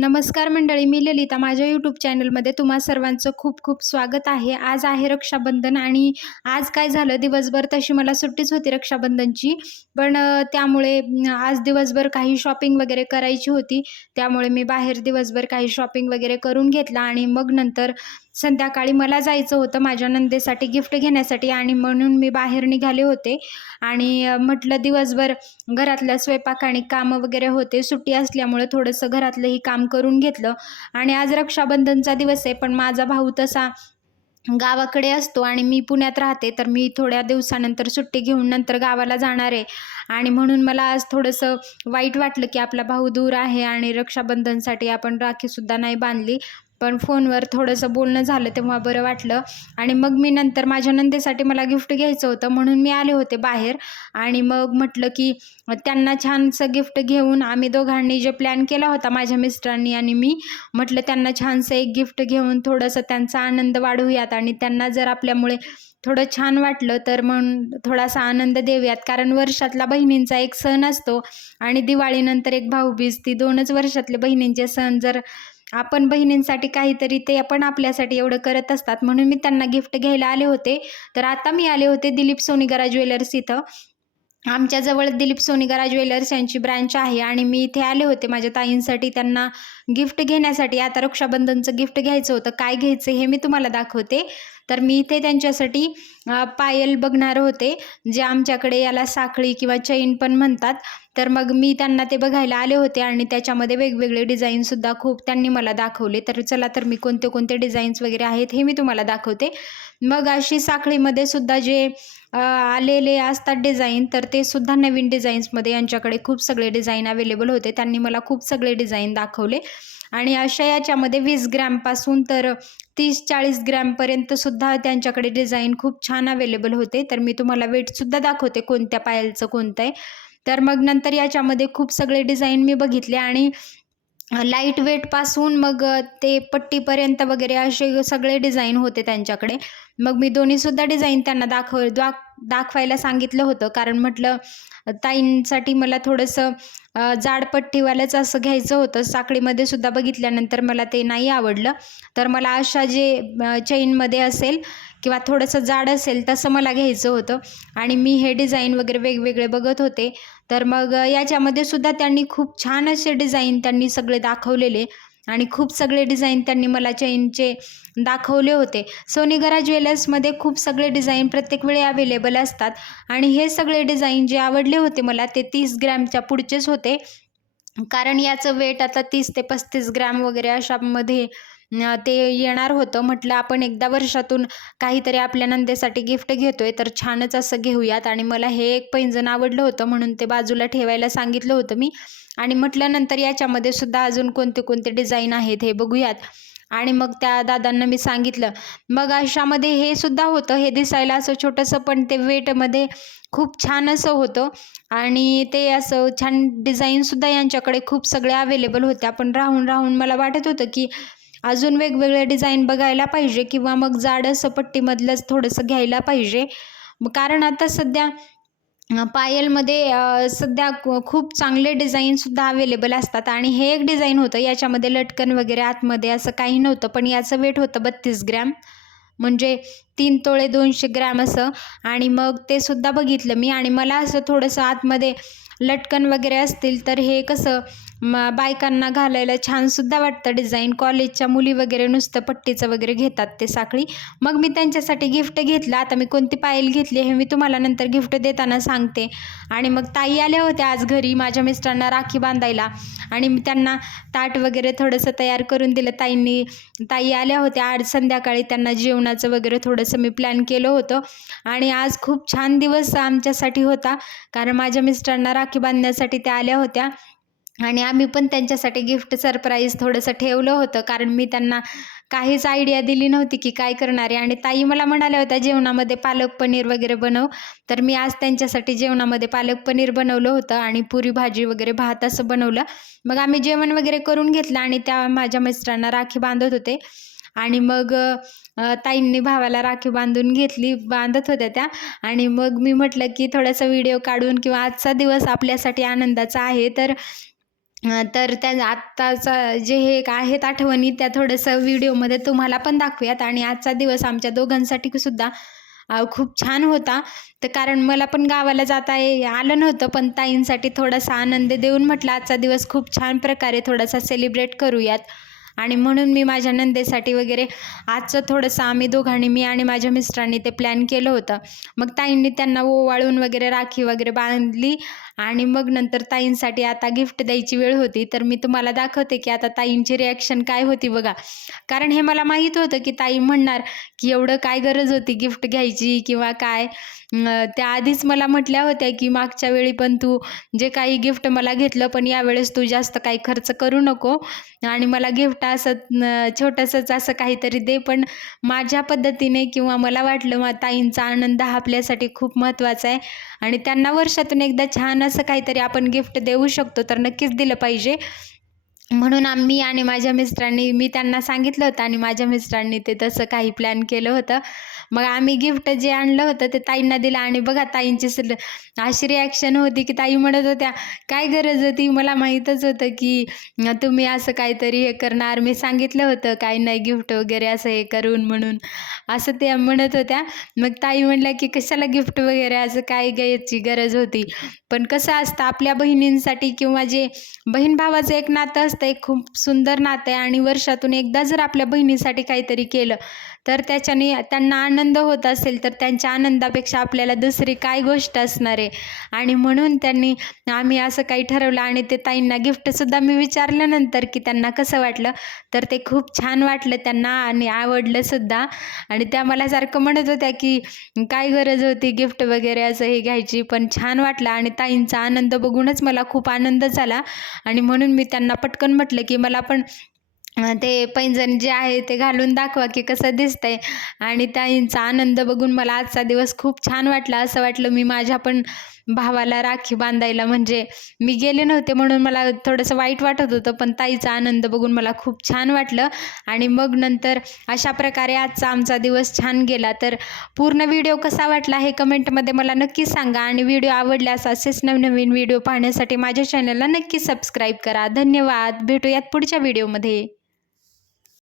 नमस्कार मंडळी मी ललिता. माझ्या यूट्यूब चॅनलमध्ये तुम्हा सर्वांचं खूप खूप स्वागत आहे. आज आहे रक्षाबंधन आणि आज काय झालं? दिवसभर तशी मला सुट्टीच होती रक्षाबंधनची. पण त्यामुळे आज दिवसभर काही शॉपिंग वगैरे करायची होती. त्यामुळे मी बाहेर दिवसभर काही शॉपिंग वगैरे करून घेतला आणि मग नंतर संध्याकाळी मला जायचं होतं माझ्या नंदेसाठी गिफ्ट घेण्यासाठी आणि म्हणून मी बाहेर निघाले होते. आणि म्हटलं दिवसभर घरातल्या स्वयंपाक आणि कामं वगैरे होते. सुट्टी असल्यामुळे थोडंसं घरातलंही काम करून घेतलं. आणि आज रक्षाबंधनचा दिवस आहे पण माझा भाऊ तसा गावाकडे असतो आणि मी पुण्यात राहते तर मी थोड्या दिवसानंतर सुट्टी घेऊन नंतर गावाला जाणार आहे. आणि म्हणून मला आज थोडंसं वाईट वाटलं की आपला भाऊ दूर आहे आणि रक्षाबंधनसाठी आपण राखीसुद्धा नाही बांधली. पण फोनवर थोडंसं बोलणं झालं तेव्हा बरं वाटलं. आणि मग मी नंतर माझ्या नंदेसाठी मला गिफ्ट घ्यायचं होतं म्हणून मी आले होते बाहेर. आणि मग म्हटलं की त्यांना छानसं गिफ्ट घेऊन आम्ही दोघांनी जे प्लॅन केला होता माझ्या मिस्टरांनी आणि मी म्हटलं त्यांना छानसं एक गिफ्ट घेऊन थोडंसं त्यांचा आनंद वाढवूयात आणि त्यांना जर आपल्यामुळे थोडं छान वाटलं तर मग थोडासा आनंद देऊयात. कारण वर्षातला बहिणींचा एक सण असतो आणि दिवाळीनंतर एक भाऊबीज ती दोनच वर्षातले बहिणींचे सण जर आपण बहिणींसाठी काहीतरी ते आपण आपल्यासाठी एवढं करत असतात. म्हणून मी त्यांना गिफ्ट घ्यायला आले होते. तर आता मी आले होते दिलीप सोनीगरा ज्वेलर्स इथं. आमच्याजवळ दिलीप सोनीगरा ज्वेलर्स यांची ब्रँच आहे आणि मी इथे आले होते. माझ्या ताईंसाठी त्यांना गिफ्ट घेण्यासाठी आता रक्षाबंधनचं गिफ्ट घ्यायचं होतं काय घ्यायचं हे मी तुम्हाला दाखवते. तर मी इथे त्यांच्यासाठी पायल बघणार होते जे आमच्याकडे याला साखळी किंवा चैन पण म्हणतात. तर मग मी त्यांना ते बघायला आले होते आणि त्याच्यामध्ये वेगवेगळे डिझाईनसुद्धा खूप त्यांनी मला दाखवले. तर चला तर मी कोणते कोणते डिझाईन्स वगैरे आहेत हे मी तुम्हाला दाखवते. मग अशी साखळीमध्ये सुद्धा जे आलेले असतात डिझाईन तर ते सुद्धा नवीन डिझाईन्समध्ये यांच्याकडे खूप सगळे डिझाईन अवेलेबल होते. त्यांनी मला खूप सगळे डिझाईन दाखवले. आणि अशा याच्यामध्ये वीस ग्रॅमपासून तर तीस चाळीस ग्रॅमपर्यंत सुद्धा त्यांच्याकडे डिझाईन खूप छान अवेलेबल होते. तर मी तुम्हाला वेटसुद्धा दाखवते कोणत्या पायलचं कोणतं आहे तर मग नंतर याच्यामध्ये खूप सगळे डिझाईन मी बघितले आणि लाइट वेटपासून मग ते पट्टीपर्यंत वगैरे असे सगळे डिझाईन होते त्यांच्याकडे. मग मी दोन्हीसुद्धा डिझाईन त्यांना दाखव दाख दाखवायला सांगितलं होतं. कारण म्हटलं ताईंसाठी मला थोडंसं जाड पट्टीवालंच असं घ्यायचं होतं. साखळीमध्ये सुद्धा बघितल्यानंतर मला ते नाही आवडलं. तर मला अशा जे चेनमध्ये असेल किंवा थोडंसं जाड असेल तसं मला घ्यायचं होतं. आणि मी हे डिझाईन वगैरे वेगवेगळे बघत होते. तर मग याच्यामध्ये सुद्धा त्यांनी खूप छान असे डिझाईन त्यांनी सगळे दाखवलेले आणि खूप सगळे डिझाईन त्यांनी मला चेनचे दाखवले होते. सोनीगरा ज्वेलर्समध्ये खूप सगळे डिझाईन प्रत्येक वेळी अवेलेबल असतात आणि हे सगळे डिझाईन जे आवडले होते मला ते तीस ग्रॅमच्या पुढचेच होते. कारण याचं वेट आता तीस ते पस्तीस ग्रॅम वगैरे अशामध्ये ते येणार होतं. म्हटलं आपण एकदा वर्षातून काहीतरी आपल्या नंदेसाठी गिफ्ट घेतोय तर छानच असं घेऊयात. आणि मला हे एक पैंजण आवडलं होतं म्हणून ते बाजूला ठेवायला सांगितलं होतं मी. आणि म्हटलं नंतर याच्यामध्ये सुद्धा अजून कोणते कोणते डिझाईन आहेत हे बघूयात. आणि मग त्या दादांना मी सांगितलं. मग अशामध्ये हे सुद्धा होतं. हे दिसायला असं छोटंसं पण ते वेटमध्ये खूप छान असं होतं. आणि ते असं छान डिझाईनसुद्धा यांच्याकडे खूप सगळ्या अवेलेबल होत्या. पण राहून राहून मला वाटत होतं की अजून वेगवेगळे डिझाईन बघायला पाहिजे किंवा मग जाड असं पट्टीमधलंच थोडंसं घ्यायला पाहिजे. कारण आता सध्या पायलमध्ये सध्या खूप चांगले डिझाईनसुद्धा अवेलेबल असतात आणि हे एक डिझाईन होतं याच्यामध्ये लटकन वगैरे आतमध्ये असं काही नव्हतं पण याचं वेट होतं बत्तीस ग्रॅम. म्हणजे तीन तोळे दोनशे ग्रॅम असं. आणि मग ते सुद्धा बघितलं मी. आणि मला असं थोडंसं आतमध्ये लटकन वगैरे असतील तर हे कसं म बायकांना घालायला छानसुद्धा वाटतं. डिझाईन कॉलेजच्या मुली वगैरे नुसतं पट्टीचं वगैरे घेतात ते साखळी. मग मी त्यांच्यासाठी गिफ्ट घेतलं. आता मी कोणती पायल घेतली हे मी तुम्हाला नंतर गिफ्ट देताना सांगते. आणि मग ताई आल्या होत्या आज घरी माझ्या मिस्टरांना राखी बांधायला. आणि मी त्यांना ताट वगैरे थोडंसं तयार करून दिलं. ताईंनी ताई आल्या होत्या आज संध्याकाळी. त्यांना जेवणाचं वगैरे थोडंसं मी प्लॅन केलं होतं. आणि आज खूप छान दिवस आमच्यासाठी होता. कारण माझ्या मिस्टरांना राखी बांधण्यासाठी त्या आल्या होत्या. आणि आम्ही पण त्यांच्यासाठी गिफ्ट सरप्राईज थोडंसं ठेवलं होतं. कारण मी त्यांना काहीच आयडिया दिली नव्हती की काय करणार आहे. आणि ताई मला म्हणाल्या होत्या जेवणामध्ये पालक पनीर वगैरे बनव. तर मी आज त्यांच्यासाठी जेवणामध्ये पालक पनीर बनवलं होतं आणि पुरी भाजी वगैरे भात असं बनवलं. मग आम्ही जेवण वगैरे करून घेतलं आणि त्या माझ्या मिस्टरांना राखी बांधत होते. आणि मग ताईंनी भावाला राखी बांधून घेतली बांधत होत्या त्या. आणि मग मी म्हटलं की थोडासा व्हिडिओ काढून किंवा आजचा दिवस आपल्यासाठी आनंदाचा आहे. तर तर त्या आत्ताचा जे हे एक आहेत आठवणी त्या थोडंसं व्हिडिओमध्ये तुम्हाला पण दाखवूयात. आणि आजचा दिवस आमच्या दोघांसाठी सुद्धा खूप छान होता. तर कारण मला पण गावाला जाता ये आलं नव्हतं पण ताईंसाठी थोडासा आनंद देऊन म्हटलं आजचा दिवस खूप छान प्रकारे थोडासा सेलिब्रेट करूयात. आणि म्हणून मी माझ्या नंदेसाठी वगैरे आजचं थोडंसं आम्ही दोघांनी मी आणि माझ्या मिस्टरांनी ते प्लॅन केलं होतं. मग ताईंनी त्यांना ओवाळून वगैरे राखी वगैरे बांधली आणि मग नंतर ताईंसाठी आता गिफ्ट द्यायची वेळ होती. तर मी तुम्हाला दाखवते की आता ताईंची रिॲक्शन काय होती बघा. कारण हे मला माहीत होतं की ताई म्हणणार की एवढं काय गरज होती गिफ्ट घ्यायची किंवा काय. त्या आधीच मला म्हटल्या होत्या की मागच्या वेळी पण तू जे काही गिफ्ट मला घेतलं पण यावेळेस तू जास्त काही खर्च करू नको. आणि मला गिफ्ट असं छोटंसंच असं काहीतरी दे. पण माझ्या पद्धतीने किंवा मला वाटलं मग ताईंचा आनंद हा आपल्यासाठी खूप महत्त्वाचा आहे. आणि त्यांना वर्षातून एकदा छान असं काहीतरी आपण गिफ्ट देऊ शकतो तर नक्कीच दिलं पाहिजे. म्हणून आम्ही आणि माझ्या मिस्टरांनी मी त्यांना सांगितलं होतं आणि माझ्या मिस्टरांनी ते तसं काही प्लॅन केलं होतं. मग आम्ही गिफ्ट जे आणलं होतं ते ताईंना दिलं आणि बघा ताईंची सल अशी रिॲक्शन होती की ताई म्हणत होत्या काय गरज होती? मला माहीतच होतं की तुम्ही असं काहीतरी हे करणार. मी सांगितलं होतं काय नाही गिफ्ट वगैरे असं हे करून म्हणून. असं त्या म्हणत होत्या. मग ताई म्हणल्या की कशाला गिफ्ट वगैरे? असं काय घ्यायची गरज होती? पण कसं असतं आपल्या बहिणींसाठी किंवा जे बहीण भावाचं एक नातं असतं एक खूप सुंदर नातं आहे आणि वर्षातून एकदा जर आपल्या बहिणीसाठी काहीतरी केलं तर त्याच्याने त्यांना आनंद होत असेल तर त्यांच्या आनंदापेक्षा आपल्याला दुसरी काय गोष्ट असणार आहे? आणि म्हणून त्यांनी आम्ही असं काही ठरवलं आणि ते ताईंना गिफ्टसुद्धा मी विचारल्यानंतर की त्यांना कसं वाटलं? तर ते खूप छान वाटलं त्यांना आणि आवडलंसुद्धा आणि त्या मला सारखं म्हणत होत्या की काय गरज होती गिफ्ट वगैरे असं हे घ्यायची? पण छान वाटलं आणि ताईंचा आनंद बघूनच मला खूप आनंद झाला. आणि म्हणून मी त्यांना पटकन म्हटलं की मला पण ते पैंजण जे आहे ते घालून दाखवा की कसं दिसतंय. आणि ताईंचा आनंद बघून मला आजचा दिवस खूप छान वाटला. असं वाटलं मी माझ्या पण भावाला राखी बांधायला. म्हणजे मी गेले नव्हते म्हणून मला थोडंसं वाईट वाटत होतं पण ताईचा आनंद बघून मला खूप छान वाटलं. आणि मग नंतर अशा प्रकारे आजचा आमचा दिवस छान गेला. तर पूर्ण व्हिडिओ कसा वाटला हे कमेंटमध्ये मला नक्की सांगा. आणि व्हिडिओ आवडल्यास असेच नवनवीन व्हिडिओ पाहण्यासाठी माझ्या चॅनलला नक्की सबस्क्राईब करा. धन्यवाद. भेटूयात पुढच्या व्हिडिओमध्ये.